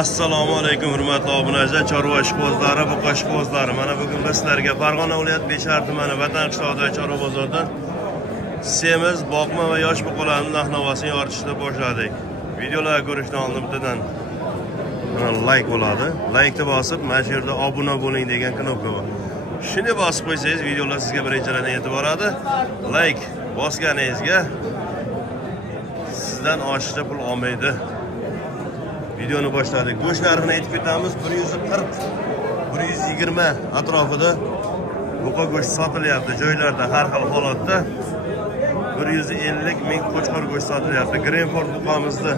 Assalomu alaykum hurmatli obunachilar, chorva ishqibozlari, buqa ishqibozlari. Mana bugun biz sizlarga Farg'ona viloyati Beshar tumani Vatan qishlog'idagi chorva bozoridan semiz, boqma va yosh buqalarning narx-navosini yoritishni boshladik. Videolarni ko'rishdan oldin bittadan like bo'ladi. Like'ni bosib, mana shu yerda obuna bo'ling degan knopka bor. Shuni bosib qo'ysangiz, videolar sizga birinchilardan yetib boradi. Like bosganingizga sizdan oshiqcha pul olmaydi. Videoni boshladik. Go'sht narxini aytib ketamiz. 140-120 atrofida buqa go'sht sotilyapti. Joylarda har xil holatda 150 ming qo'chqor go'sht sotilyapti. Greenford buqamizni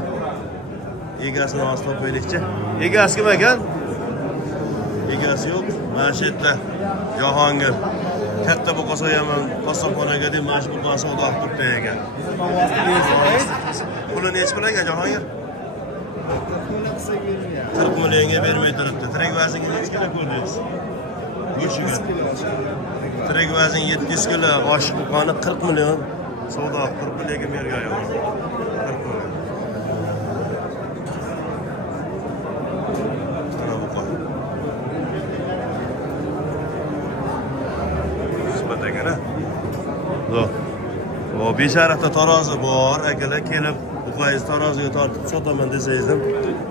egasini olib qo'yaylikchi. Egasi kim ekan? Egasi yo'q. Mana shu yerda Jahongir katta buqa so'yaman, qassobxonaga deb mana shu buqani savdo qilib turibdi ekan. Puli necha pul ekan Jahongir? 40 millionga bermay turibdi. Tirik vaznga necha kilo ko'rdingiz? 100 kilo. Tirik vazn 700 kilo, oshiq buqani 40 million savdo qilib turibdi, lekin merga yo'q. 40 million. Mana buqa. Sibat ekana. Zo'r. O Beshariqda tarozi bor, akalar kelib buqangizni taroziga tortib sotaman desangiz ham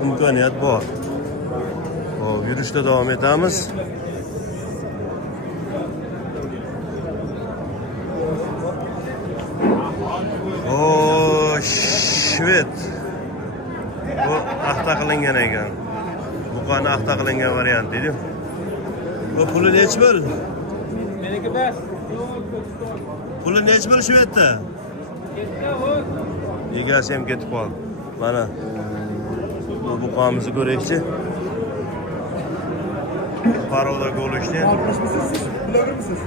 imkoniyat bor. Hop, yurishda davom etamiz. O shved. Bu axta qilingan ekan. Buqani axta qilingan variant deydi. Bu puli necha pul? Meniki bas. Puli necha pul shvedda? Egasi ham ketib qoldi. Mana bu buqamizni ko'raylikchi. Paroda go'lishni. Blogermisiz?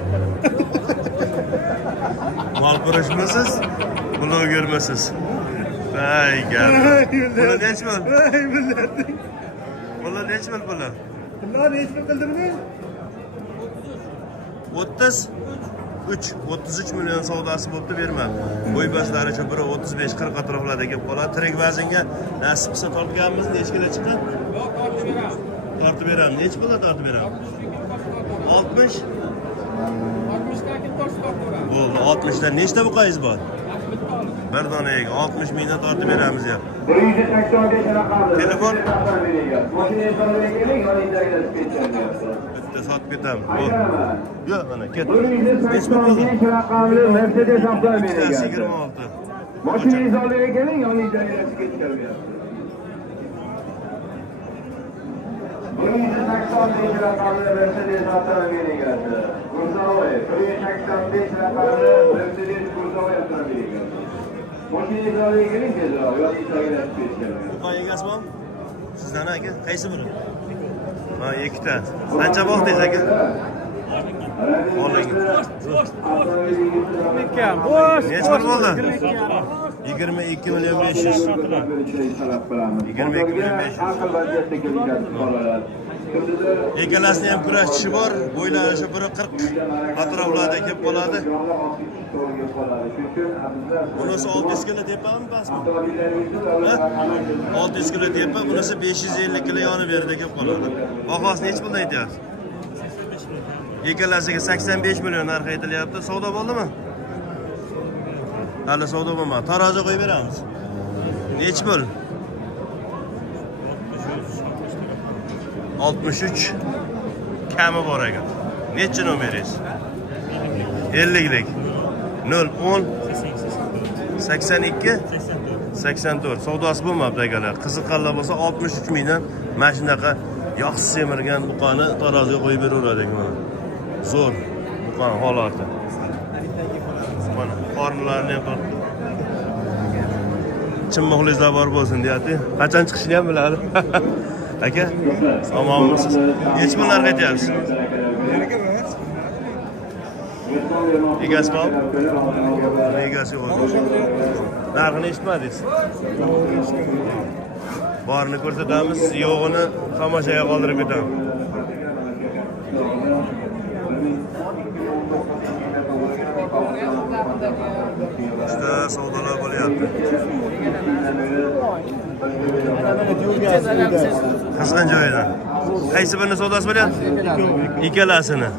Mal ko'rishmisiz? Blogermisiz? Ay gap. Puli necha pul? Ay millatning. Puli necha pul puli? Pullar necha pul qildimi? 33 million savdosi bo'libdi, berma. Bo'y baslaricha biri 35-40 atroflarda kelib qoladi. Tirik vaznga nasib qilsa tortganmiz, necha kilo chiqdi? Tortib beramiz. Necha pulga tortib beramiz? 60. 60 dan tortib beramiz. Bo'ldi, 60 dan nechta buqangiz bor? Bir donaga 60 mingdan tortib beramiz ya. 185 raqamli. Telefon. Bitta sotib ketamiz. Yo'q, mana ket. 185 raqamli Mercedes avtomobili. 26. Mashinangiz oldiga keling, yoningizdan ketib 185 raqamli Mercedes avtomobili egasi. Kurzovoy, 185 raqamli Mercedes Kurzovoy avtomobili egasi. Mashinangiz oldiga keling, tezroq, yoningizdan ketib. Buqa egasi bormi? Sizdan aka, qaysi biri? Ha, ikkita. Qancha vaqtingiz aka? Oling. Necha pul bo'ldi? 22 million 500. 22 million 500. Egalasini ham kurashchi bor. Bo'ylari shu 140 atroflarda kelib qoladi. Bunisi 600 kilo tepami pasmi? 600 kilo tepa, bunisi 550 kilo yonib berdi kelib qoladi. Bahosini necha puldan aytyapsiz? Egalasiga 85 million narx aytilyapti. Savdo bo'ldimi? Hali savdo bo'lmadi. Tarozi qo'yib beramiz. Necha pul? 63 kami bor ekan. Necha nomeringiz? 50lik. 010 82 84. Savdosi bo'lmabdi akalar. Qiziqqanlar bo'lsa 63 mingdan mana shunaqa yaxshi semirgan buqani taroziga qo'yib beraveradi ekan. Zo'r buqan holati. Mana qornlarini ham chimmoqlizlar bor bo'lsin deyapti. Qachon chiqishini ham biladi. Aka, omonmisiz? Necha pul narx aytyapsiz? Egasi bormi? Egasi yo'q. Narxini eshitmadingiz? Borini ko'rsatamiz, yo'g'ini tomoshaga qoldirib ketamiz. Juda savdolar bo'lyapti. Qizg'in joyidan. Qaysi birini savdosi bo'lyapti? Ikkalasini.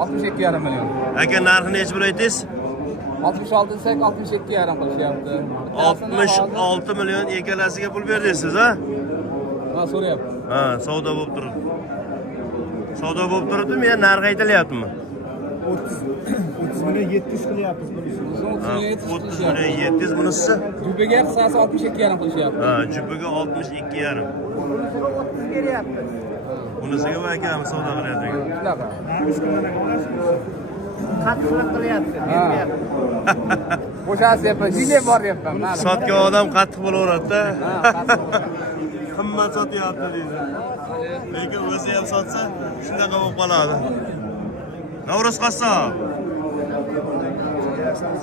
62,5 million. Aka narxini necha pul aytdingiz? 66 desak 62,5 qilishyapti. 66 million ikkalasiga pul berdingiz siz, ha? Ha, so'rayapti. Ha, savdo bo'lib turibdi. Savdo bo'lib turibdimi, yo narx aytilyaptimi? 30 million 700 qilyapmiz bunisi. 30 million 700 bunisi. Jubaga qisasi 62,5 qilishyapti. Ha, jubiga 62,5. Bunisiga va akamiz savdo qilyapti. Shunaqa. Qattiqroq qilyapti. Bo'shasi deyapman, jile bor deyapman. Sotgan odam qattiq bo'laveradi-da. Ha, Qimmat sotyapti deydi. Lekin o'zi ham sotsa, shunaqa bo'lib qoladi. Navro'z qassob.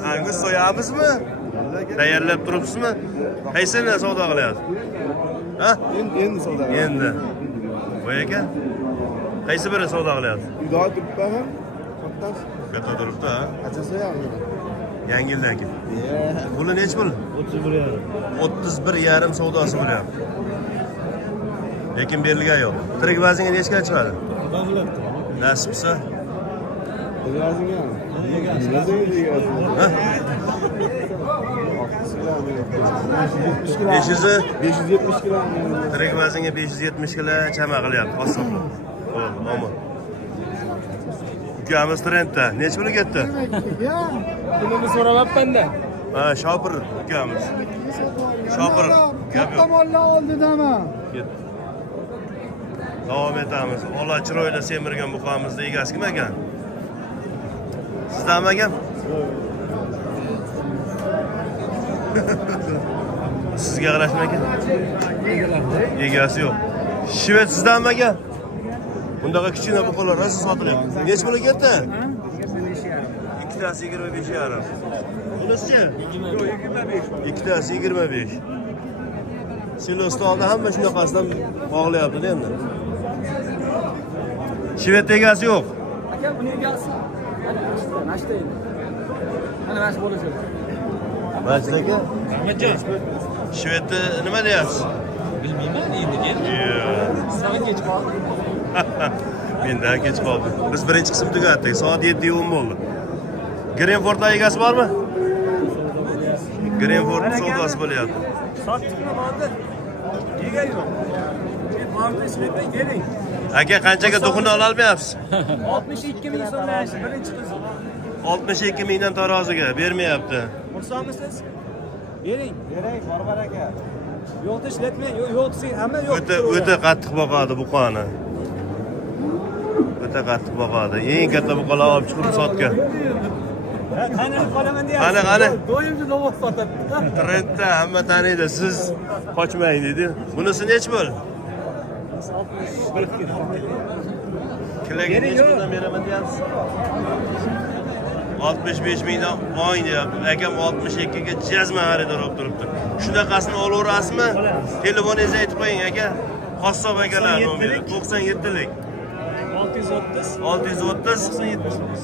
Hangi so'yamizmi? Tayyorlab turibsizmi? Qaysini savdo qilyapsiz? Ha? Endi savdo. Endi. Voy aka. Qaysi biri savdo qilyapsiz? Uyda turibdi ham. Kattasi. Katta turibdi, ha? Qachon so'yamiz? Yangi yildan keyin. Puli nechi pul? 31,5 savdosi bo'lyapti. Lekin berilgan yo'q. Tirik vaznga nechga chiqadi? Nasib bo'lsa. Bilazinga. Nima deyapsiz? Ha? 570 kilo. Tirik vaznga 570 kilo chama qilyapti, qassoblar. Bo'ldi, omon. Ukamiz trendda. Necha pul ketdi? Buni so'rayapman-da. Ha, Shopir ukamiz. Shopir gap yo'q. Tomonlar oldidami? Ketdi. Davom etamiz. Ola chiroyli semirgan buqamizni egasi kim ekan? Sizdanmi ekan? Sizga qarashmi ekan? Egasi yo'q. Shved sizdanmi ekan? Bundaqa kichkina buqalar rosa sotilyapti. Necha pulga ketdi? Ikkitasi 25,5. Bunisi-chi? 25. Ikkitasi 25. Silostolda hamma shunaqasidan bog'layapti endi. Shved egasi yo'q. Aka, buni egasi. Nashta endi. Mana nash bo'lishi. Majid aka? Ahmadjon. Shvedni nima deyapsiz? Bilmayman, endi kel. Soat kech qoldi. Mendan kech qoldi. Biz birinchi qism tugatdik. Soat 7:10 bo'ldi. Grenfordda egasi bormi? Grenford savdosi bo'lyapti. Sotdikmi bo'ldi? Nega yo'q? Bormisizmi keling. Aka qanchaga to'qina ola olmayapsiz? 62 ming so'mlayapsiz birinchi qiz. 62 mingdan taroziga bermayapti. Xursandmisiz? Bering. Beray, Barbar aka. Yo'qni ishlatmang. Yo'q desang hamma yo'q. O'ta qattiq boqadi buqani. O'ta qattiq boqadi. Eng katta buqalar olib chiqib sotgan. Qani qolaman deyapsiz. Qani. Do'yimni novoz sotadi. Trendda hamma taniydi. Siz qochmang dedi. Bunisi nech bo'l? 61 nech puldan beraman deyapsiz? 65 mingdan oy deyapti. Akam 62 ga jazma xaridor olib turibdi. Shunaqasini olaverasizmi? Telefoningizni aytib qo'ying aka. Qassob akalar nomeri 97lik. 630 9079.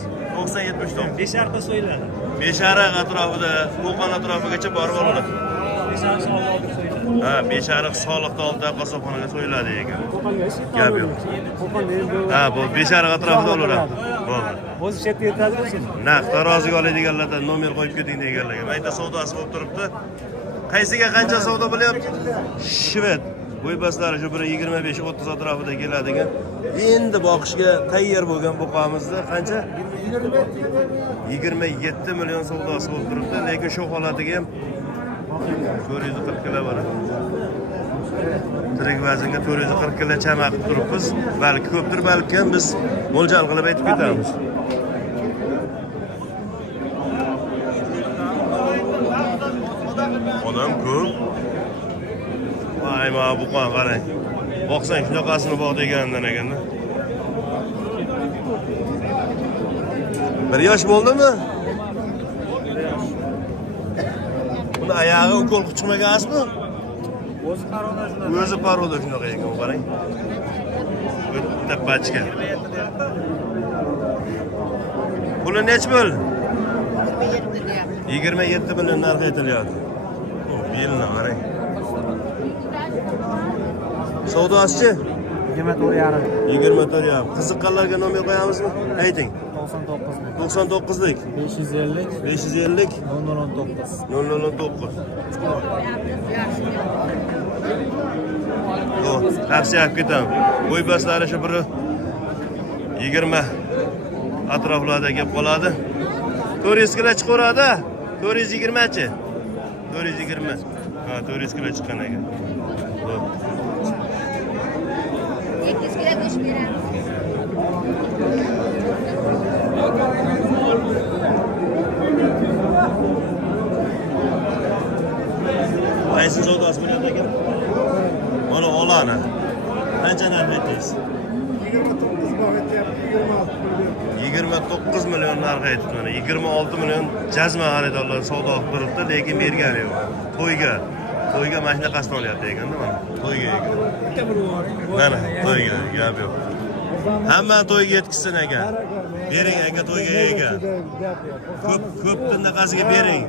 5 arpa so'yiladi. Beshariq atrofida, Qo'qon atrofigacha borib oladi. 5 arpa so'yiladi. Ha, Beshariq soliqda oldi qassobxonaga so'yiladi ekan. Gap yo'q. Ha, bu Beshariq atrofida olaveradi. Bo'ldi. O'zi chetga yetadimi siz? Naq taroziga oladiganlardan nomer qo'yib keting deganlarga. Mayda savdosi bo'lib turibdi. Qaysiga qancha savdo bo'lyapti? Shved. Bo'ybaslari shu biri 25-30 atrofida keladigan. Endi boqishga tayyor bo'lgan buqamizni qancha? 27 million savdosi bo'lib turibdi, lekin shu holatiga ham 440 kilo bor. Tirik vaznga 440 kilo chama qilib turibmiz. Balki ko'pdir, balki ham biz mo'ljal qilib aytib ketamiz. Odam ko'p. Vay ma buqon qarang. Boqsang shunaqasini bog' degandan ekanda. 1 yosh bo'ldimi? Buni oyog'i ukol chiqmaganmi? O'zi paroda shunaqa ekan, qarang. O'ta pachka. Puli nech bo'l? 27 million narx aytilyapti. Belni qarang. Savdosi-chi? 24,5. 24,5. Qiziqqanlarga nomer qo'yamizmi? Ayting. 99 99lik 550 550 019. 009. Yo'q, tavsiya qilib ketaman. Bo'y baslari shu biri 20 atroflarda kelib qoladi. 400 kilo chiqaveradi. 420chi? 420. Ha, 400 kilo chiqqan ekan. Xo'p. 200 kilo go'sht beramiz. Qaysi savdosi bo'lyapti ekan? Mana olani. Qancha narx aytdingiz? 29 million narx aytdi mana. 26 million jazma xaridorlar savdo qilib turibdi, lekin bergani yo'q. To'yga mana shunaqasini olyapti ekanda mana. To'yga ekan. Mana to'yga gap yo'q. Hamma to'yga yetkizsin aka. Bering aka to'yga aka. Ko'p tunaqasiga bering.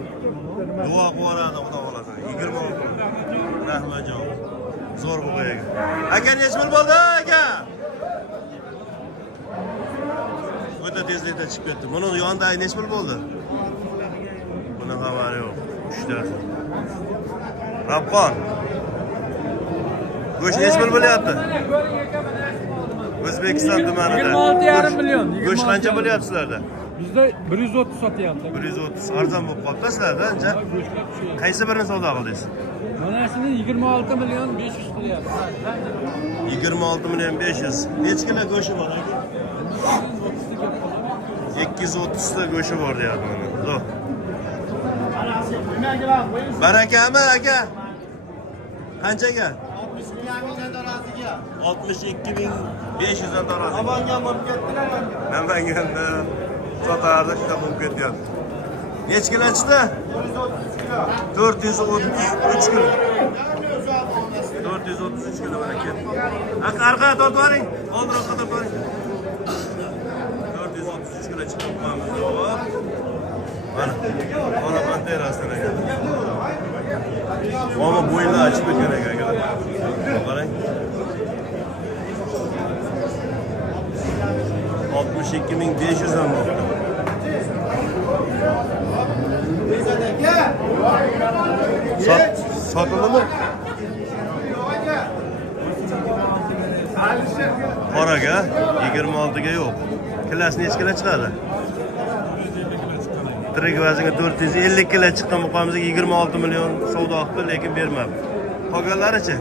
Duo qiladi xudo xolasa. 26. Rahmatjon. Zo'r bo'lgan. Aka necha mil bo'ldi aka? O'ta tezlikda chiqib ketdi. Buni yonidagi necha mil bo'ldi? Buni xabari yo'q. 3 ta. Rabqon. Go'sht necha mil bo'lyapti? O'zbekiston tumanida 26,5 million. Go'sht qancha bo'lyapti sizlarda? Bizda 130 sotyapti. 130 arzon bo'lib qoldi sizlarda ancha. Qaysi birini savdo qildingiz? Manasini 26 million 500 qilyapti. 26 million 500. Necha kilo go'shti bor aka? 230 ta go'shti bor deyapti mana. Zo'r. Barakami aka? Qanchaga? 62,500 dan taroziga. Namangan bo'lib ketdilar. Namanganda sotardi, shunday bo'lib ketyapti. Necha kilo chiqdi? 433 kilo. 433 kilo mana aka. Aka orqaga tortib yuboring. Oldinroqqa tortib yuboring. 433 kilo chiqib qo'yamiz. Hop. Mana qora banderasidan aka. Mana bo'yinlar ochib ketgan aka. Qarang. 62,500 dan bo'ldi. Sotildimi? Qoraga 26 ga yo'q. Kilosi necha kilo chiqadi? Tirik vaznga 450 kilo chiqqan muqomimizga 26 million savdo qildi, lekin bermabdi. Qolganlarichi?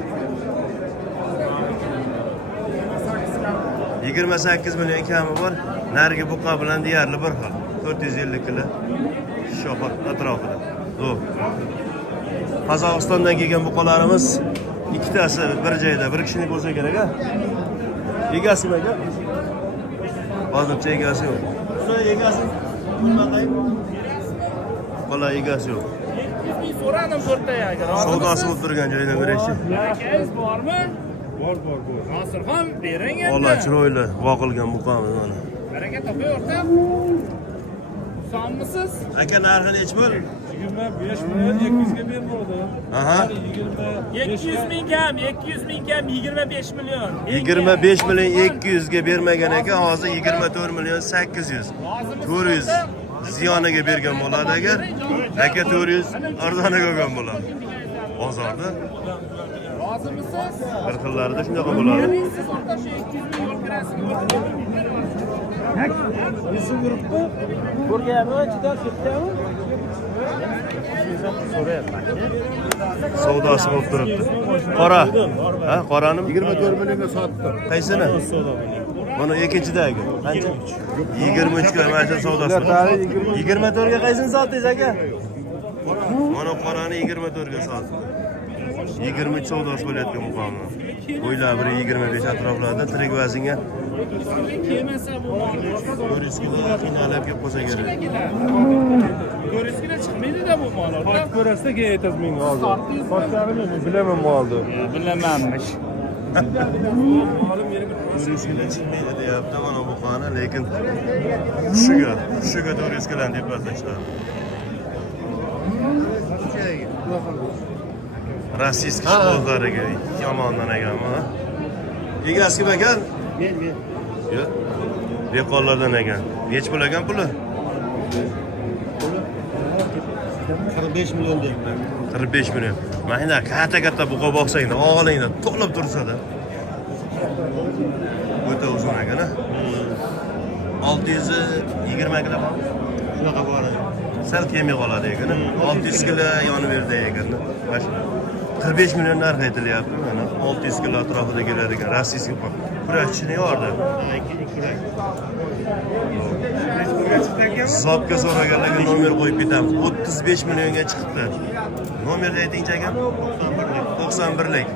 28 million kami bor. Narigi buqa bilan deyarli bir xil. 450 kilo shoxi atrofida. Zo'r. Qozog'istondan kelgan buqalarimiz ikkitasi bir joyda, bir kishini bo'lsa kerak a. Egasimi aka? Hozircha egasi yo'q. Buni egasi bilmaqay. Bola egasi yo'q. So'radim to'rttaga agar. Savdosi bo'lib turgan joyda berishchi. Akangiz bormi? Bor. Nasirxon bering endi. Bola chiroyli voqilgan buqamiz mana. Baraka topay o'rtab. Sonmisiz? Aka narxi necha bo'l? 25 million 200 ga bermoqda. Aha. 200 ming kam, 25 million. 25 million 200 ga bermagan ekan, hozir 24 million 800. 400 ziyoniga bergan bo'ladi agar. Aka 400 arzoniga olgan bo'ladi. Bozorda. Rozimisiz? Bir xillarida shunaqa bo'ladi. Siz o'rtacha 200 ming yo'l kirasiz. Isim yuribdi. Ko'rganmi, chidan ketganmi? Savdosi bo'lib turibdi. Qora. Ha, qorani 24 millionga sotdim. qaysini? Buni ikkinchidagi. Qancha? 23 ga mana shu savdosi. 24 ga qaysini sotdingiz aka? Mana qorani 24 ga sotdim. 23 savdosi bo'layotgan muqomni. Bo'ylar biri 25 atroflarda tirik vaznga Kelmasa bu 400 kilo qiynalib kelib qolsa kerak. 400 kilo chiqmaydi-da bu mollar. Ko'rasizda keyin aytasiz menga hozir. Sochlarimi bilaman bu oldi. Bilamanmish. 400 kilo chiqmaydi deyapti mana bu xona, lekin hushiga 400 kilo deb chiqadi. Rossiyskiy bozoriga yomondan ekanmi? Egasi kim ekan? Men. Yo'q. Dehqonlardan ekan. Nech pul ekan puli? 45 milyon deyim. 45 milyon. Mana katta buqa boqsangda, og'ilingda to'lib tursa-da. O'ta uzun ekan-a. 620 kilo. Shunaqa bor. Sal kemay qoladi ekan. 600 kilo yonib berdi ekan. 45 milyon narx aytilyapti. Mana 600 kilo atrofida keladigan rossiyskiy buqa. Kurashchini yordi. Hisobga so'raganlarga nomer qo'yib ketamiz. 35 millionga chiqibdi. Nomerni ayting ekan. 91lik.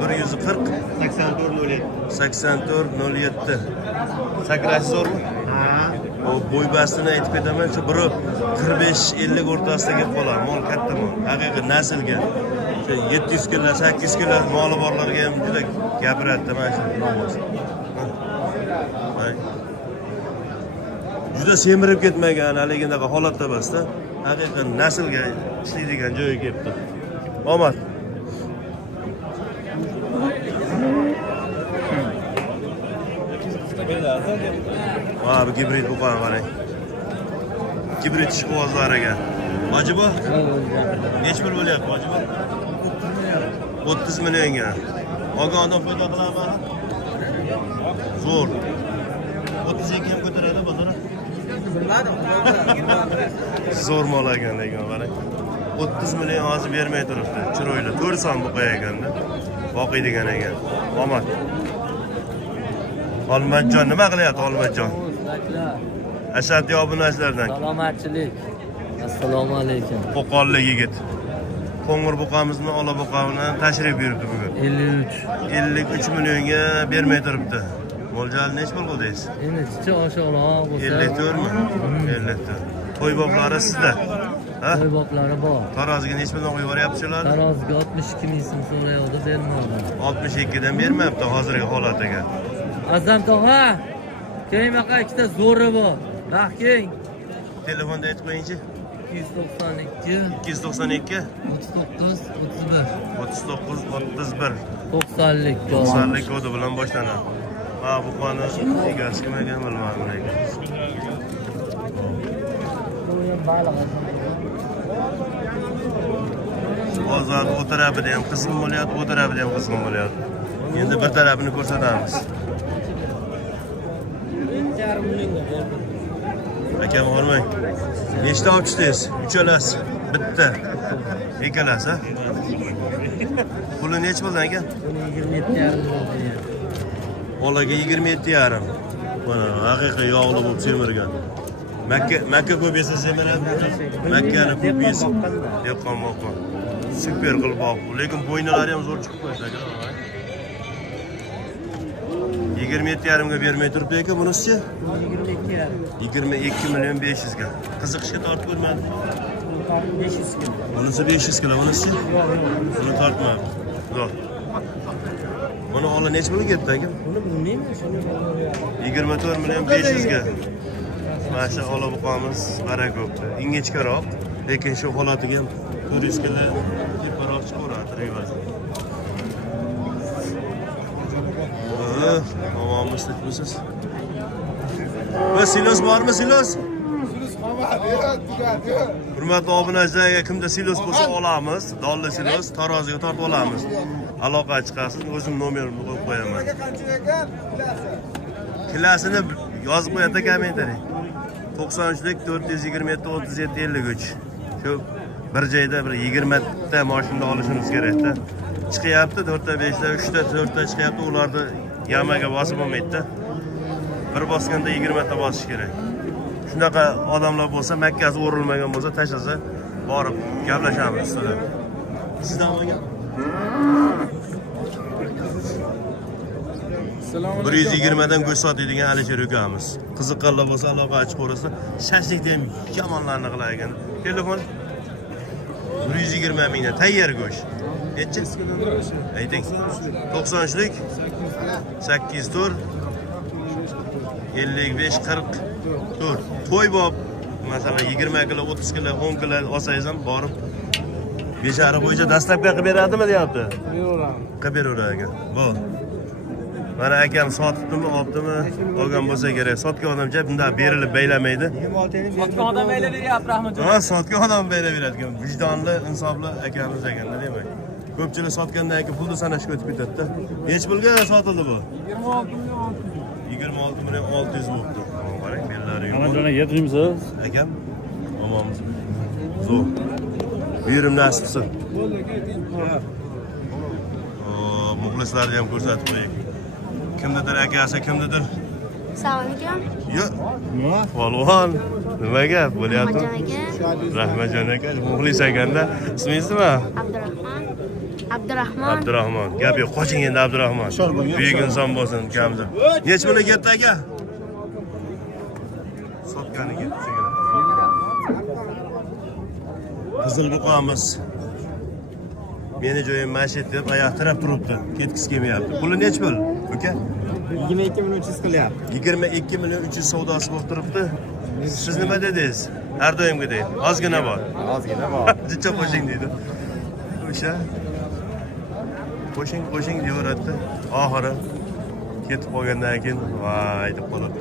140 8407. Sakrash zo'rmi? O bo'y bastini aytib ketaman, shu biri 45-50 o'rtasida kelib qoladi. Mol katta mol. Haqiqiy naslga. 700 kilo, 800 kilo moli borlarga ham juda gapiradi mana shu nomus. Juda semirib ketmagan, haligindaqa holatda emasda. Haqiqiy naslga ishlaydigan joyiga kelibdi. Omad. Va bu gibrid buqani qarang. Gibrid ishqibozlariga. Hojibo? Nech pul bo'lyapti hojibo? 30 millionga. Olgan odam foyda qiladimi? Zo'r. 32 ham ko'taradi bozor. Zo'r mol ekan lekin qarang. 30 million hozir bermay turibdi. Chiroyli. 4 son buqa ekanda. Boqiydigan ekan. Omad. Olmajon nima qilyapti Olmajon? Ashaddiy obunachilardan. Salomatchilik. Assalomu alaykum. Qo'qonli yigit. Qo'ng'ir buqamizni, ola buqamni tashrif buyuribdi bugun. 53 millionga bermay turibdi. Mo'ljal nech pul qildingiz? Endi chicha oshaqroq bo'lsa. 54 mi? 54. To'y boblari sizda. Ha? To'y boblari bor. Taroziga nech puldan qo'yib yuboryapsizlar? Taroziga 62 ming so'm so'rayapti, bermadim. 62 dan bermayapti hozirgi holatiga. Azam tog'a. Keymaqa ikkita zo'ri bor. Rahkeng. Telefonda aytib qo'yingchi. 292 292 39 31 39 31 90lik 90lik kodi bilan boshlanadi. Ha, bu qani egasi kim ekan bilmadim lekin. Hozir u tarafida ham qizg'in bo'lyapti, bu tarafida ham qizg'in bo'lyapti. Endi bir tarafini ko'rsatamiz. Aka bo'lmang. Nechta olib chiqdingiz? Uchalasi. Bitta. Ikkalasi. Puli nech bo'ldi aka? 27,5 Olaga 27,5. Mana haqiqiy yog'li bo'lib semirgan. Makka ko'p yesa semiradi. Makkani ko'p yesa yo'qon moqon. Super qilib boq. Lekin bo'ynalari ham zo'r chiqib qo'ydi aka. 27,5 ga bermay turibdi aka, bunisi 22 million 500 ga. Qiziqishga tortib ko'rmadi. 500 kilo. Bunisi 500 kilo, bunisi? Buni tortmadi. Zo'r. Buni ola nech pulga ketdi aka? Buni bilmayman, shuni 24 million 500 ga. Mana shu ola buqamiz barakobdi. Ingichkaroq, lekin shu holatiga ham 400 kilo teparoq chiqaveradi rivazda. Tamammış tutmuşuz. Ve silos var mı silos? Hürmetli obunachilarga kimda silos bo'lsa olamiz. Dolli silos taroziga tortib olamiz. Aloqa chiqarsiz, o'zim nomerimni qo'yib qo'yaman. Kilasini yozib qo'yadi kommentariy. 93lik 427 37 53. Shu bir joyda bir 20 ta mashina olishimiz kerakda. Chiqyapti 4 ta 5 ta 3 ta 4 ta chiqyapti, ularni yamaga bosib olmaydi-da. Bir bosganda 20 ta bosish kerak. Shunaqa odamlar bo'lsa, Makkasi o'rilmagan bo'lsa, tashlasa, borib gaplashamiz ustida. Sizdan olgan. 120 dan go'sht sotadigan Alisher ukamiz. Qiziqqanlar bo'lsa, aloqa ochib ko'rsa, shashlikda ham yomonlarni qilar ekan. Telefon 120 mingdan tayyor go'sht. Necha? Ayting. 93lik 84 55 44. To'y bob, masalan 20 kilo, 30 kilo, 10 kilo olsangiz ham borib bechara bo'yicha dastlabki qilib beradimi deyapti? Qilib beraveradi ekan. Bu. Mana akam sotibdimi, olibdimi, olgan bo'lsa kerak. Sotgan odamcha bunday berilib baylamaydi. Sotgan odam bayla beryapti, Rahmatjon. Ha, sotgan odam baylaveradigan. Vijdonli, insofli akamiz ekanda demak. Ko'pchilik sotgandan keyin pulni sanashga o'tib ketadi-da. Nech pulga sotildi bu? 26 million 600 bo'libdi. Qarang, bellari yo'q. Ramazonga yetimsiz. Akam, omonmiz. Zo'r. Buyurim nasib qilsin. Muxlislarni ham ko'rsatib qo'ying. Kimnidir akasi, kimnidir. Assalomu alaykum. Yo'q. Polvon. Nima gap bo'lyapti? Rahmatjon aka. Rahmatjon aka, muxlis ekanda. Ismingiz nima? Abdurahmon. Abdurahmon. Gap yo'q, qoching endi Abdurahmon. Buyuk inson bo'lsin ukamiz. Nech pulga ketdi aka? Sotganiga. Qizil buqamiz. Meni joyim masjid deb oyoq tirab turibdi. Ketgisi kelmayapti. Puli nech pul? Uka? 22 million 300 qilyapti. 22 million 300 savdosi bo'lib turibdi. Siz nima dedingiz? Har doimgidek. Ozgina bor. Ozgina bor. Jicha qo'shing deydi. O'sha qo'shing deyaveradi. Oxiri ketib qolgandan keyin voy deb qoladi.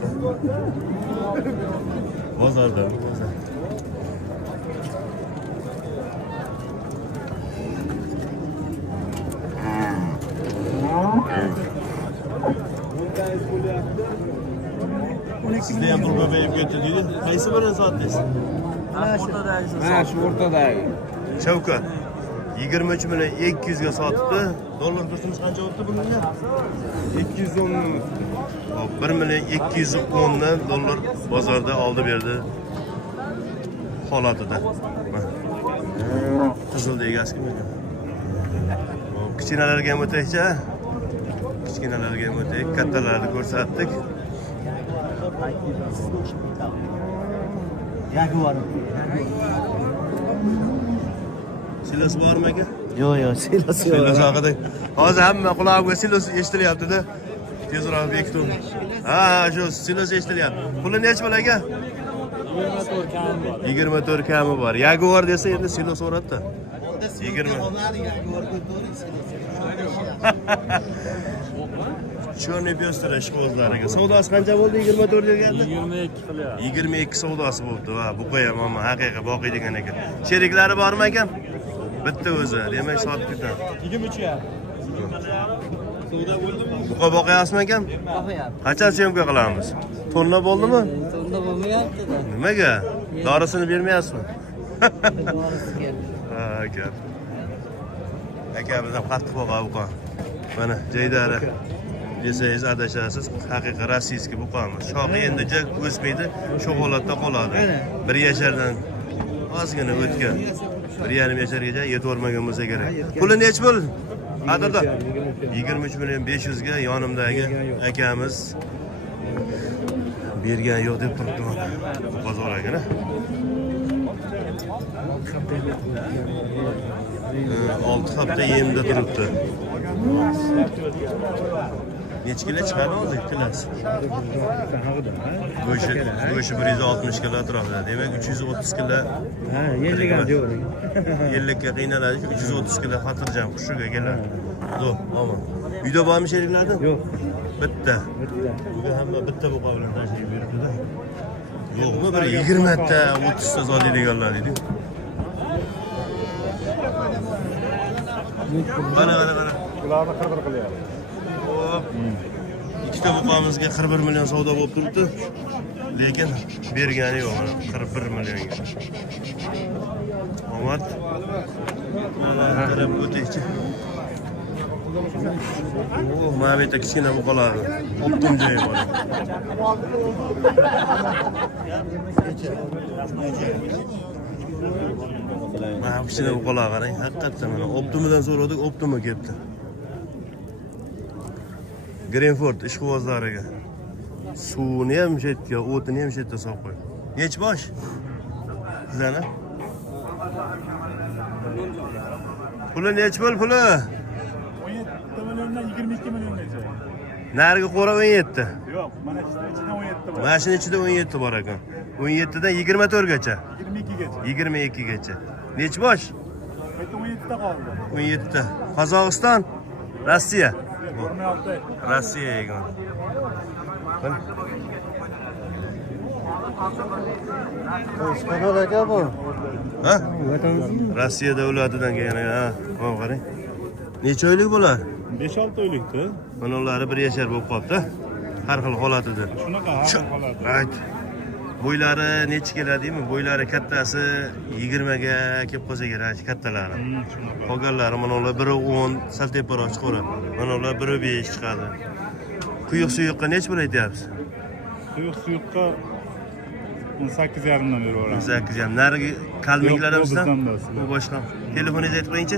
Bozorda. Sizda ham pul ko'payib ketdi deydi. Qaysi birini sotdingiz? Mana shu o'rtadagi. Shavkat 23 million 200 ga sotibdi. Dollar kursimiz qancha bo'ldi bunga? 210 ming. 1 million 210 dan dollar bozorda oldi berdi. Holatida. Qizil egasi kim ekan? Kichkinalarga ham o'taychi. Kichkinalarga ham o'taylik, kattalarni ko'rsatdik. Silos bormi aka? Yo'q, silos yo'q. Silos haqida. Hozir hamma qulog'iga silos eshitilyapti-da. Tezroq bekitum. Ha, shu silos eshitilyapti. Puli nech pul aka? 24 kami bor. Jaguar desa endi silos so'ratdi. 20. Chorniy pestira ishqibozlariga. Savdosi qancha bo'ldi? 24 deganda? 22 qilyapti. 22 savdosi bo'ldi. Va bu qo'yam amma haqiqiy boqiy degan ekan. Sheriklari bormi ekan? Bitta o'zi. Demak, sotib ketadi. 23 ga. Buqa boqyapsizmi ekan? Boqyapti. Qachon syomka qilamiz? Tonna bo'ldimi? Tunda bo'lmayapti-da. Nimaga? Dorisini bermayapsizmi? Ha, aka. Akamiz ham qattiq boqa buqa. Mana Jaydari desangiz adashasiz. Haqiqiy rossiyskiy buqamiz. Shoxi endi jak o'smaydi, shu holatda qoladi. 1 yashardan ozgina o'tgan. 1,5 yashargacha yetib bo'lsa kerak. Puli nech pul? Adirda 23 million 500 ga yonimdagi akamiz bergan yo'q deb turibdi mana. Bozor akana. 6 hafta yemda turibdi. Nech kilo chiqadi hozir kilosi? Go'shi 160 kilo atrofida. Demak 330 kilo. Ha, 50 ga yo'q. 50 ga qiynaladi, 330 kilo xotirjam hushiga keladi. Zo'r, omon. Uyda bormi sheriklardan? Yo'q. Bitta. Bugun hamma bitta buqa bilan tashrif buyuribdi-da. Yo'qmi bir 20 ta, 30 ta sotadiganlar deydi. Mana. Ularni qirqir qilyapti. Hop. Ikkita buqamizga 41 million savdo bo'lib turibdi. Lekin bergani yo'q mana 41 millionga. Omad. Mana qarab o'taychi. Mana bu yerda kichkina buqalar. Optim joyi bor. Mana kichkina buqalar qarang, haqiqatdan mana optimidan so'radik, optimi kelibdi. Greenford ishqibozlariga suvni ham shetga, o'tini ham shetga solib qo'y. Nech bosh? Sizlarni? Puli nech pul puli? 17 milliondan 22 milliongacha. Nariga qo'ra 17. Yo'q, mana shu ichida 17 bor. Mana shuni ichida 17 bor ekan. 17 dan 24 gacha. 22 gacha. 22 gacha. Nech bosh? Bitta 17 ta qoldi. 17 ta. Qozog'iston, Rossiya. Rossiya ekan. Qanaqa aka bu? Ha? Rossiya davlatidan kelgan ha. Mana qarang. Necha oylik bo'lar? 5-6 oylikda. Mana ularni bir yashar bo'lib qoldi. Har xil holatida. Shunaqa har xil holati. Ayt. Bo'ylari necha keladimi? Bo'ylari kattasi 20 ga kelib qolsa kerak, kattalari. Qolganlari mana ular biri 10, sal teparoq chiqadi. Mana ular biri 5 chiqadi. Quyuq suyuqqa necha pul aytyapsiz? Suyuqqa 18,5 dan berib yuboramiz. 8 ham. Narigi kalmiklar ham sizdan? bizdan. Bu boshqa. Telefoningizni aytib qo'yingchi.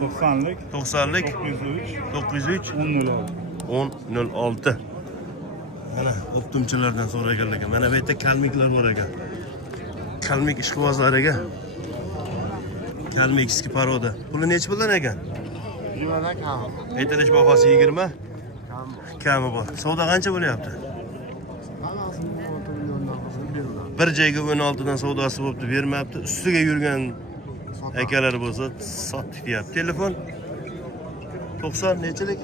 90lik 90lik 903 903 1006. 1006. Mana optimchilardan so'raganlar ekan. Mana bu yerda kalmiklar bor ekan. Kalmik ishqibozlariga. Kalmik eski paroda. Puli necha puldan ekan? 20 dan kam. Aytilish bahosi 20. Kami bor. Savdo qancha bo'lyapti? Bir joyga 16 dan savdosi bo'pti, bermayapti. Ustiga yurgan akalar bo'lsa, sotdik deyapti. Telefon 90 nechilik?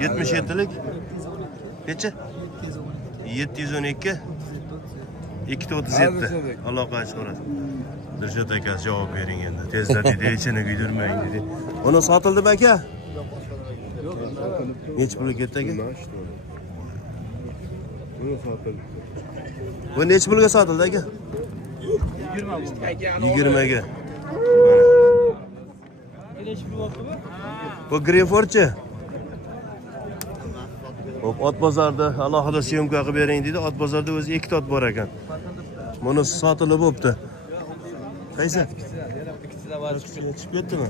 77lik. Necha? 712 237. Aloqa chiqaradi. Dilshod akasi javob bering endi. Tezda dedi, ichini kuydirmang dedi. Uni sotildimi aka? Necha pulga ketdi aka? Bu necha pulga sotildi aka? 20 ga. Bu Greenfordchi. Hop, ot bozorda alohida syomka qilib bering dedi. Ot bozorda o'zi 2 tot bor ekan. Buni sotilib bo'pti. Qaysi? Chiqib ketdimi?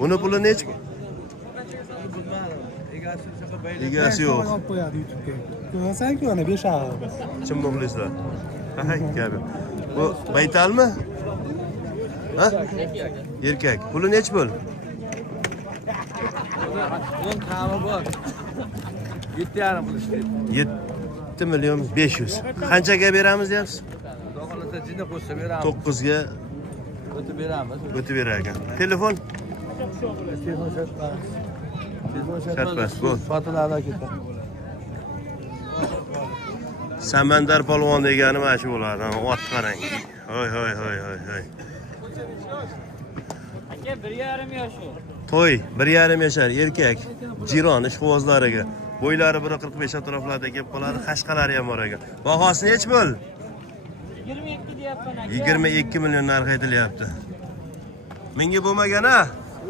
Buni puli necha? Egasi yo'q. Olib qo'yadi YouTube'ga. Ko'rsanku ana 5 og'ir. Kim muxlislar? Hay, gapi. Bu baytalmi? Ha? Erkak. Puli necha pul? 10 kami bor. 7,5 pul ishlaydi. 7 million 500. Qanchaga beramiz deyapsiz? Xudo jinni qo'shsa beramiz. 9 ga O'tib beramiz. o'tib berar ekan. Telefon? Shatpas, bu. Fotolarga ketadi. Samandar polvon degani mana shu bo'ladi. Ot qarang. Hoy. Aka 1,5 yoshi. To'y 1,5 yashar erkak. Jiron ishqibozlariga. Bo'ylari 1.45 atroflarda kelib qoladi. Qashqalari ham bor ekan. Bahosi necha pul? 22 deyapman aka. 22 million narx aytilyapti. Menga bo'lmagan-a?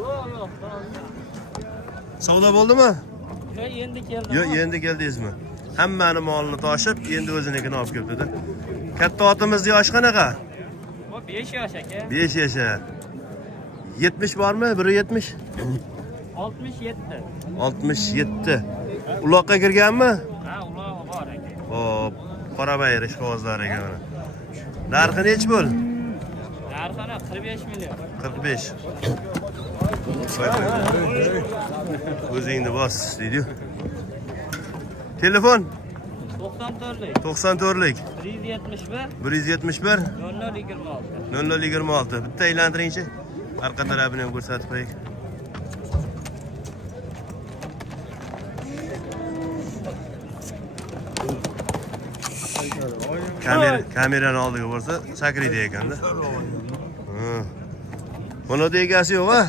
Yo'q. Savdo bo'ldimi? Endi keldim. Yo'q, endi keldingizmi? Hammani molini toshib, endi o'zinikini olib kelibdi-da. Katta otimiz yoshi qanaqa? Bu 5 yosh aka. 5 yashar. 70 bormi? 170? 67. 67. Uloqqa kirganmi? Ha, ular bor aka. Xo'p, Qorabayir ishqibozlariga mana. Narxi necha pul? Narxini 45 million. 45. O'zingni bos, deydi. Telefon 94lik. 94lik 171 171 0026. 0026. Bitta aylantiringchi. Arqa tarafini ham ko'rsatib qo'ying. Kamerani oldiga borsa, sakraydi ekanda. Buni egasi yo'q, ha?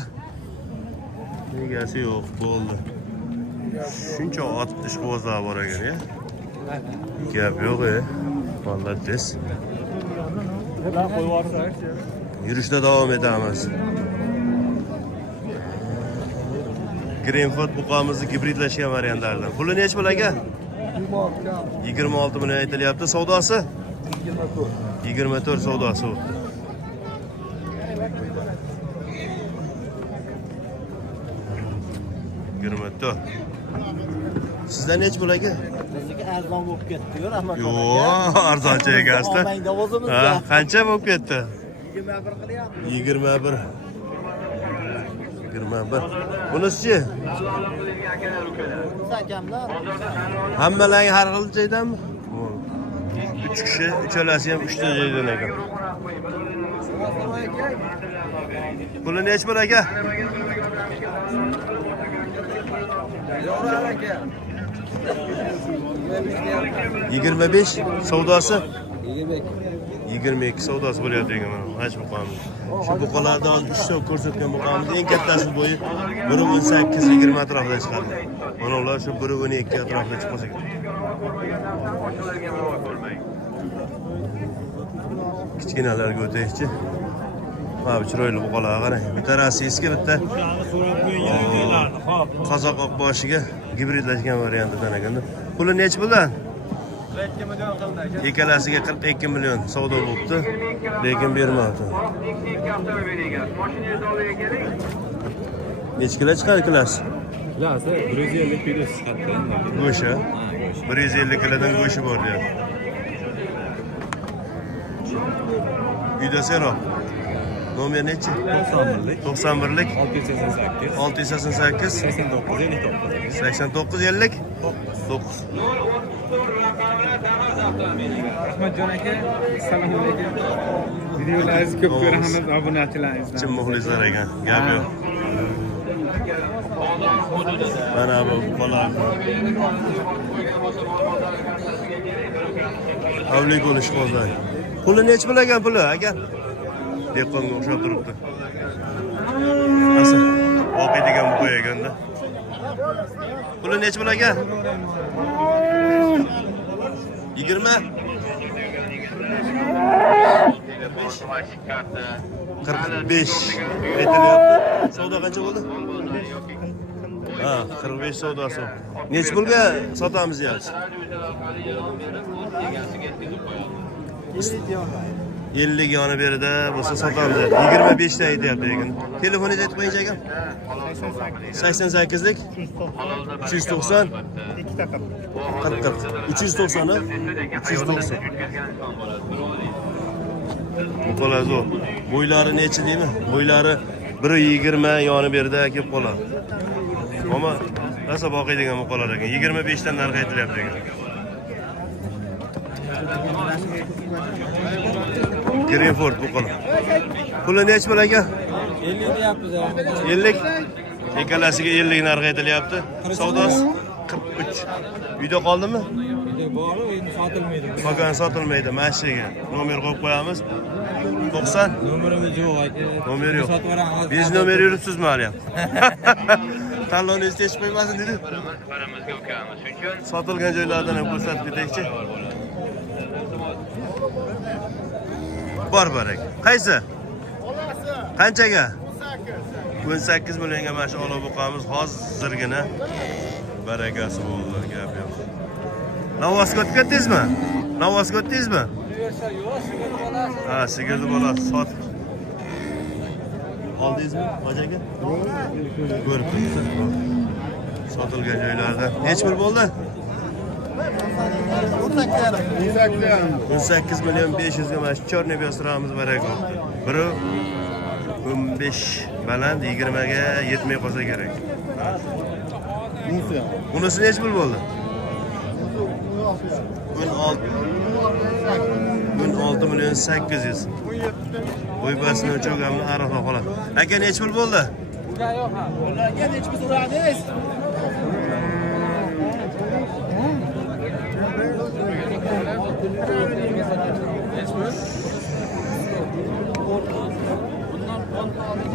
Egasi yo'q, bo'ldi. Shuncha ot ishqibozlar bor ekan, ya. Gap yo'q, Молодец. Yurishda davom etamiz. Greenford buqamizni gibridlashgan variantlardan. Puli necha pul aka? 26 million aytilyapti. Savdosi? 24 savdosi bo'ldi. Sizdan necha pul aka? Bizniki arzon bo'lib ketdi-ku, rahmat. Yo'q, arzoncha egasida. Ha, qancha bo'lib ketdi? 21 qilyapmiz. 21. 21. Bunisi-chi? Akamlar. Hammalang har xil joydanmi? 3 kishi, uchalasi ham 3 ta joydan ekan. Puli necha pul aka? aka. 25 savdosi 22. 22 savdosi bo'lyapti ekan mana haj muqomi. Shu buqalarda hozir ishni ko'rsatgan buqamiz eng kattasi bo'yi 1.18-20 atrofida chiqadi. Mana ular shu 1.12 atrofida chiqsa kerak. Kichkinalarga o'taychi. Mana chiroyli buqalar qarang. Bitta rossiyskiy, bitta qozoq oqboshiga gibridlashgan variantidan ekanda. Puli nech bulan? 2 million qildi. Ikkalasiga 42 million savdo bo'libdi, lekin bermadi. Nech kilo chiqadi kilosi? Kilosi 150 kilo chiqadi endi. Go'shi. 150 kilodan go'shi bor deyapti. Uyda seroq. Nomer nechi? 91lik 91lik 688 688 89 89 59. 50 9. Rahmatjon aka, assalomu alaykum. Videolaringizni ko'p ko'ramiz, obunachilaringizni. Chin muxlislar ekan. Gap yo'q. Mana bu bola. Avli bo'lish hozir. Puli nech bilagan puli aka? Dehqonga o'xshab turibdi. Nasıl? O'qiydigan bu qo'yaganda. Puli nech bilagan? 20. 45 aytilyapti. Savdo qancha bo'ldi? Ha, 45 savdosi. Nech pulga sotamiz deyapsiz? 50 yoni berida bo'lsa sotamiz dedi. 25 ta aytyapti lekin. Telefoningizni aytib qo'ying aka. 88lik 390 40 390 390. Bu qolazo. Bo'ylari nechi deymi? Bo'ylari 1.20 yoni berida kelib qoladi. Ammo rosa boqiydigan muqolar ekan. 25 dan narx aytilyapti ekan. Greenford bu qola. Puli nech pul aka? 50 deyapmiz. 50. Ikkalasiga 50 narx aytilyapti. Savdosi 43. Uyda qoldimi? Bor, endi sotilmaydi. Qolgan sotilmaydi, mashiga. Nomer qo'yib qo'yamiz. 90. Nomerimiz yo'q aka. Nomer yo'q. Sotib beramiz. Biz nomer yuribsizmi hali ham? Tanlovni istesh qo'ymasin dedi. Sotilgan joylardan ham ko'rsatib ketaychi. Bor aka. Qaysi? Qanchaga? 18 millionga mana shu olib boqamiz hozirgina. Barakasi bo'ldi, gap yo'q. Navosga o'tib ketdingizmi? Navosga o'tdingizmi? Ha, sigirni bola sot. Oldingizmi, hojaga? Ko'rib turibsiz. Sotilgan joylarda. Nech pul bo'ldi? 18 million 500 ga mana shu chorni beramiz baraka. Biri 15 baland 20 ga yetmay qolsa kerak. Bunisi nech pul bo'ldi? 16 million 800. Bo'y basini o'cho'gamni aroqqa qoladi. Aka nech pul bo'ldi? Ularga nech pul so'radingiz?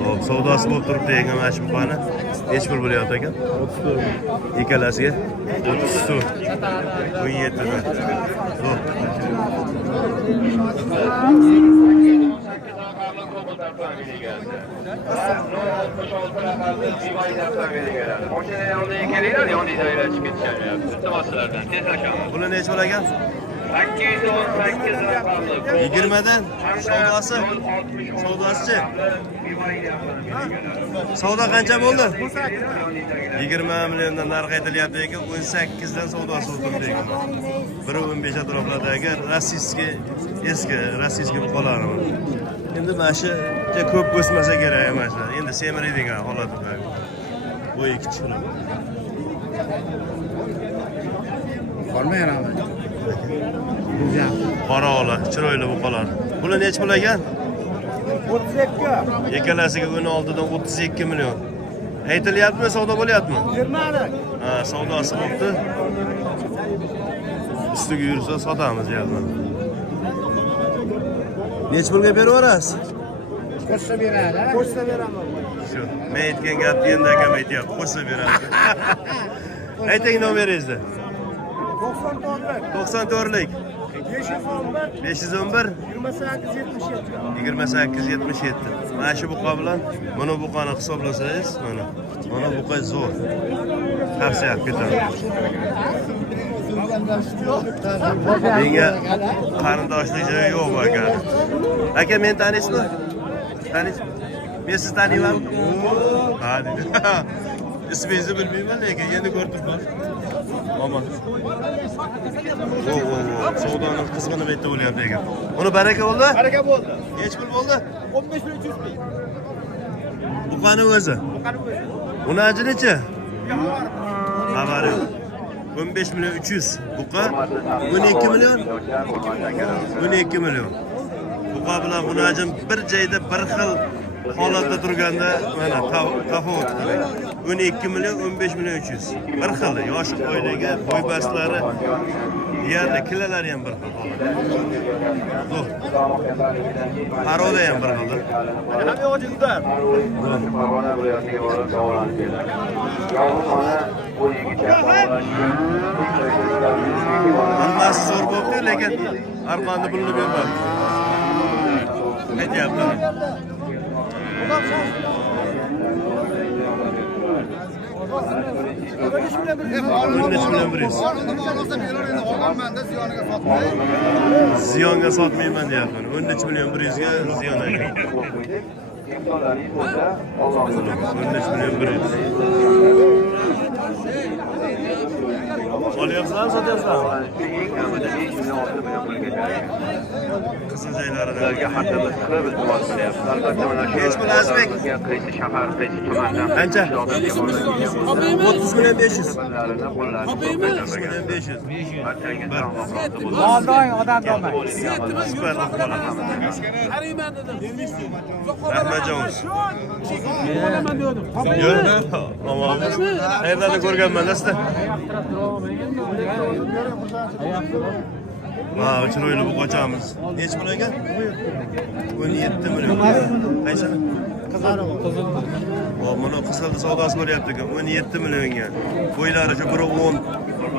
Hop, savdosi bo'lib turibdi ekan mana shu buqani. Nech pul bo'lyapti ekan? 34. Ikkalasiga 34. 17 dan. Zo'r. Buni nech pul ekan? 20 dan savdosi. Savdosi-chi? Savdo qancha bo'ldi? 20 milliondan narx aytilyapti ekan, 18 dan savdosi o'tirdi ekan. 1.15 atroflardagi rossiyskiy eski rossiyskiy buqalar. Endi mana shu ko'p o'smasa kerak emas. Endi semiradigan holatda. Bo'yi kichik. Qolmayapti. Qora ola, chiroyli buqalar. Bular nech pul ekan? 32. Ikkalasiga 16 dan 32 million. Aytilyapmi, savdo bo'lyapmi? 20 ana. Ha, savdosi bo'libdi. Ustiga yursa sotamiz deyapman. Nech pulga berib yuborasiz? Qo'shsa beradi. Qo'shsa beraman. Shu, men aytgan gapni endi akam aytyapti, qo'shsa beramiz. Ayting nomeringizni. 94lik 511 2877. Mana shu buqa bilan mana buqani hisoblasangiz, mana buqa zo'r. Tavsiya etaman. Menga qarindoshlik joyi yo'q aka. Aka men tanisizmi? Tanisizmi? Men sizni taniymanmi? Ha, dedi. İsmingizni bilmayman, lekin endi ko'rib turibman. Aman. Savdoni qizg'inib aytib bo'lyapti ekan. Uni baraka bo'ldi? Baraka bo'ldi. Nech pul bo'ldi? 15.300 ming. Buqani o'zi. Uni ajri necha? Xabari yo'q. 15 milyon 300 buqa, 12 milyon 12 milyon. Buqa bilan buni ajrim bir joyda bir xil holatda turganda mana tafovut qiladi. 12 milyon 15 milyon 300. Bir xil yosh oilaga bo'ybastlari deyarli kilolari ham bir xil. Zo'r. Paroda ham bir xil. Hamma yo'q jildar. Hammasi zo'r bo'ldi, lekin arqonni pulni bermadi. Aytyapti. Ziyonga sotmayman deyapman. 13 milyon 100 ga ziyon aytgan. 13 milyon 100. Olyapsanmi, sotyapsanmi? Qizil joylarida haftamiz qilib iltimos qilyapmiz. Albatta mana shu hech bilasizmi? Qaysi shahar, qaysi tumandan qancha? 30 milyon 500. 30 milyon 500. Oldoy odam bo'lmay. Super. Rahmatjon. Yo'q. Aman. Qayerda ko'rganman, dasda. Ha, chiroyli bu qochamiz. Nech pul ekan? 17 million. Qaysini? Qizil. Mana qizilda savdosi bo'lyapti ekan. 17 millionga. Bo'ylari shu 1.10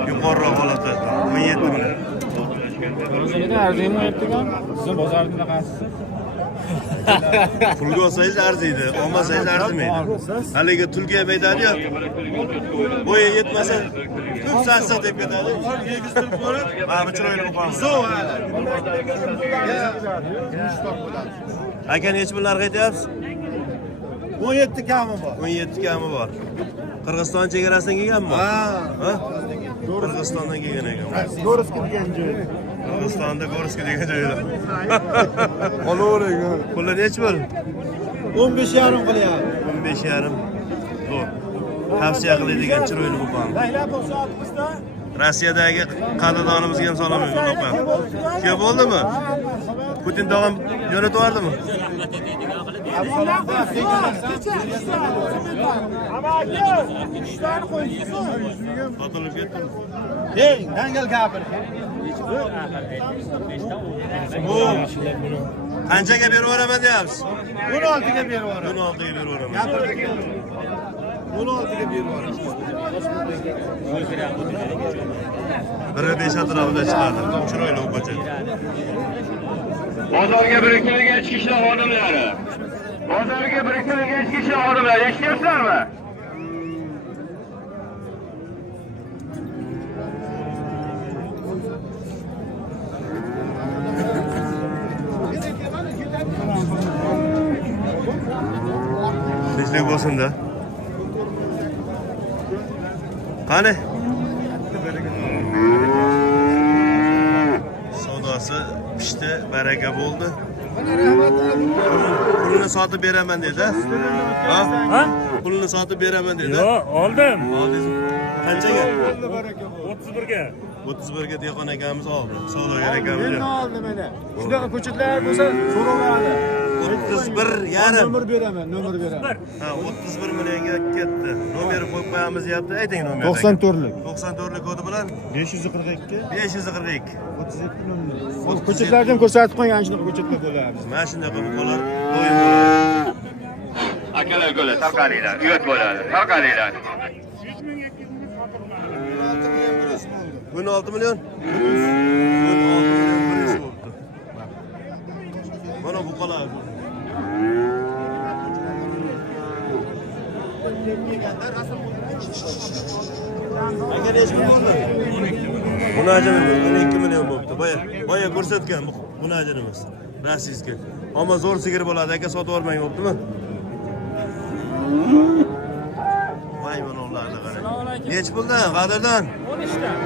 yuqoriroq holatda. 17 million. O'zingizda arziymi aytgan? Siz bozorda qanaqasiz? Pulga olsangiz arziydi, olmasangiz arzimaydi. Haligi tulga ham aytadi-yu. Bo'yi yetmasa, ko'p sassiq deb ketadi. Yegiztirib ko'rib, mana bu chiroyli bo'lgan. Zo'r. Aka nech pullarga aytyapsiz? 17 kami bor. 17 kami bor. Qirg'iziston chegarasidan kelganmi? Ha? Qirg'izistondan kelgan ekan. Go'rski degan joy. Qirg'izistonda Go'rski degan joyda. Olavering. Pullar nech pul? 15.5 qilyapti. 15.5. Zo'r. Tavsiya qiladigan chiroyli bo'lgan. Baylar bo'lsa otmizda. Rossiyadagi qadrdonimizga ham salom yo'llamayman. Kim bo'ldimi? Putin tog'am yo'natib yubordimi? Sotilib ketdimi? Hey, dangal gapir. Qanchaga berib yuboraman deyapsiz? 16 ga berib yuboraman. 16 ga berib yuboraman. Gapirdik. 16 ga berib yuboraman. Biri 5 atrofida chiqadi. Chiroyli o'qacha. Bozorga biriktirilgan ichki ishlar xodimlari. Bozorga biriktirilgan ichki ishlar xodimlari, eshityapsizlarmi? Tinchlik bo'lsin-da. Qani? Savdosi pishdi, baraka bo'ldi. Pulini sotib beraman dedi. Ha? pulini sotib beraman dedi. Yo'q, oldim. Oldingizmi? Qanchaga? 31ga. 31 ga dehqon akamiz oldi. Savdogar akamiz. Men oldim mana. Shunaqa ko'chatlar bo'lsa so'raveradi. 31 yarim. Nomer beraman. Ha, 31 millionga ketdi. Nomeri qo'yib qo'yamiz deyapti. Ayting nomerni. 94lik. 94lik kodi bilan 542 542. 32 ko'chatlarni ham ko'rsatib qo'ygan shunaqa ko'chatlar bo'ladi. Mana shunaqa buqalar doim bo'ladi. Akalar ukalar tarqalinglar. Uyat bo'ladi. Tarqalinglar. 16 million. 16 million prinsiz bo'libdi. Mana buqalar. Aka necha bo'ldi? Buni ajrimiz 12 million bo'libdi. Boya ko'rsatgan buni ajrimiz. Rossiyskiy. Ammo zo'r sigir bo'ladi, aka sotib olmang bo'ptimi? Maymunlarni qarang. Nech puldan? Qadrdan? 13 dan.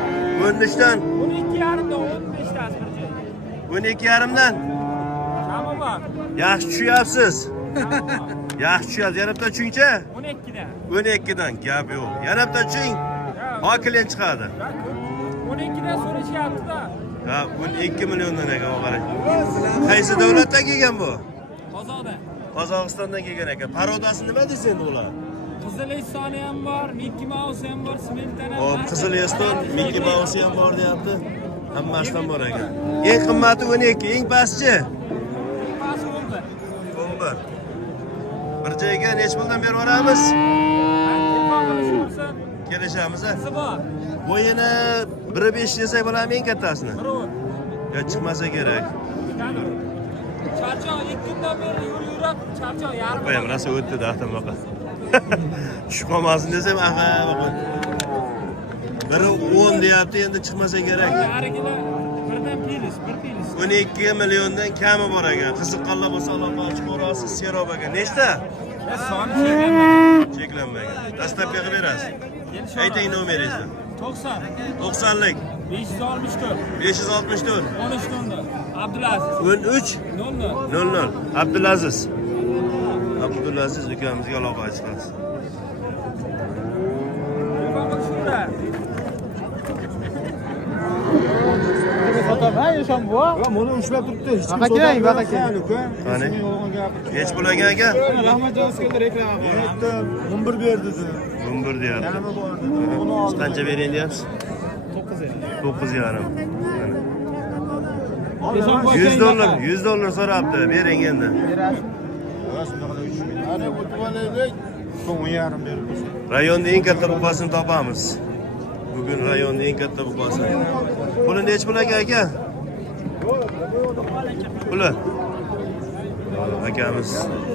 13 dan. 12,5 dan 15 tasi bir joy. 12,5 dan. Tamam bak. Yaxshi tushyapsiz. Yaxshi tushyapsiz. Yana bitta tushingchi? 12 dan. 12 dan gap yo'q. Yana bitta tushing. Hokilen chiqadi. 12 dan so'rashyapti-da. Ha, 12 milliondan ekan, qarang. Qaysi davlatdan kelgan bu? Qozog'dan. Qozog'istondan kelgan ekan. Parodasi nima deysiz endi ular? Qizilistoni ham bor, Mickey Mouse ham bor, Smeltan ham Hop, bor. Qiziliston, Mickey Mouse ham bor deyapti. Hammasidan bor ekan. Eng qimmati 12, eng pastchi Pas bo'ldi. 11. Bir joyga nech puldan berib yuboramiz? Telefon qilish bo'lsa, Kelishamiz. qizi bor. Bo'yini 1.5 desak bo'ladimi eng kattasini? Birov. Yo chiqmasa kerak. Charchoq 2 kundan beri yurib, charchoq yarim. Qo'yam, rosa o'tdi avtomobil. Tushib qolmasin desam, aha, qo'y. Biri 10 deyapti, endi chiqmasa kerak. Harigilar birdan pilis, bir pilis. 12 milliondan kami bor ekan. Qiziqqanlar bo'lsa aloqa ochib ko'rasiz. Serob aka. Nechta? Soni cheklanmagan. Cheklanmagan. Dastlabki qilib berasiz. Ayting nomeringizni. 90, 90lik 564, 564 13 tonda. Abdulaziz. 13 00. 00 Abdulaziz. Abdulaziz ukamizga aloqa chiqamiz. Bak shunda. Mana ushlab turibdi. Hech kim kerak, baqa kerak. Qani? Nech pul ekan aka? Rahmat Javskanda reklama qildi. 11 berdi dedi. 11 deyapti. Kami bor. Siz qancha bering deyapsiz? 9,5. 100 dollar, 100 dollar so'rabdi. Bering endi. Ana o'tib olaylik. 10,5 berdi. Rayonda eng katta buqasini topamiz. Bugun rayonda eng katta buqasi. Puli nech pul aka? Puli. Akamiz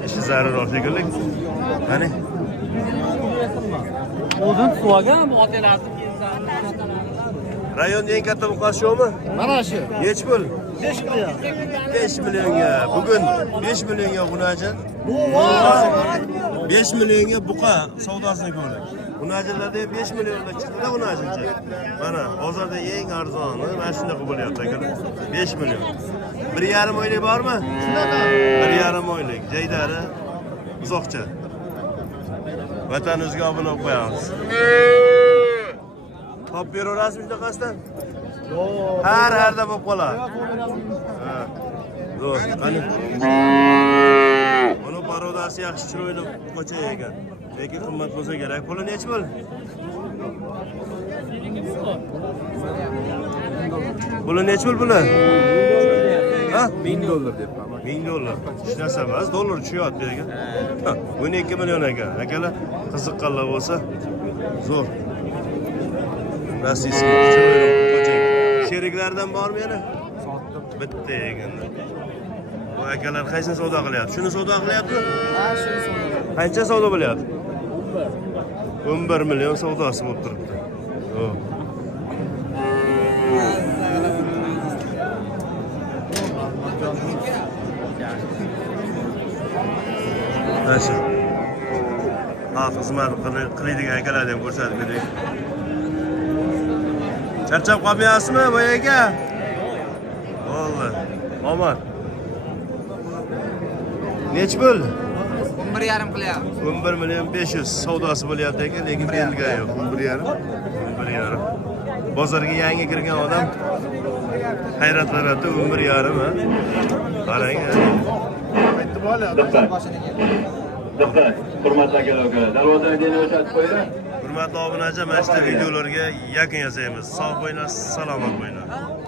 ishi zarur shekilli. Qani? O'zim suvagan otelasi Rayonda eng katta buqasi shumi? Mana shu. Nech pul? 5 million. 5 millionga. Bugun 5 millionga bunajin. 5 millionga buqa savdosini ko'rdik. Bunajinlarda 5 millionga chiqdi-da bunajincha. Mana bozorda eng arzoni mana shunaqa bo'lyapti akalar. 5 million. 1,5 oylik bormi? Shunaqa. 1,5 oylik. Jaydari uzoqcha. Vatanimizga obuna bo'lib qo'yamiz. Top beraverasizmi shunaqasidan? Yo'q. Har harda bo'lib qoladi. Ha. Zo'r. Qani? Buni parodasi yaxshi chiroyli qo'cha ekan. Lekin qimmat bo'lsa kerak. Puli nech pul? Puli nech pul puli? Ha? 1000 dollar deb. 1000 dollar. Hech narsa emas, dollar tushyapti ekan. 12 million ekan. Akalar qiziqqanlar bo'lsa, zo'r. Rossiyskiy chiroyli qo'cha. Sheriklardan bormi yana? Sotdim. Bitta eganda. Bu akalar qaysini savdo qilyapti? Shuni savdo qilyaptimi? Ha, shuni so'radim. Qancha savdo bo'lyapti? 11 million savdosi bo'lib turibdi. Yo'q. Nasha. Xizmat qiladigan akalarni ham ko'rsatib berdik. Charchab qolmayapsizmi, boy aka? Bo'ldi. Omad. Nech pul? 11,5 qilyapti. 11 million 500 savdosi bo'lyapti ekan, lekin belga yo'q. 1,5. 11,5. Bozorga yangi kirgan odam hayratlanadi, 11,5 ha. Qarang. Diqqat. Diqqat. Hurmatli aka-ukalar, darvozani yana o'shatib qo'yinglar. Hurmatli obunachi, mana shu videolarga yakun yasaymiz. Sog' bo'linglar, salomat bo'linglar.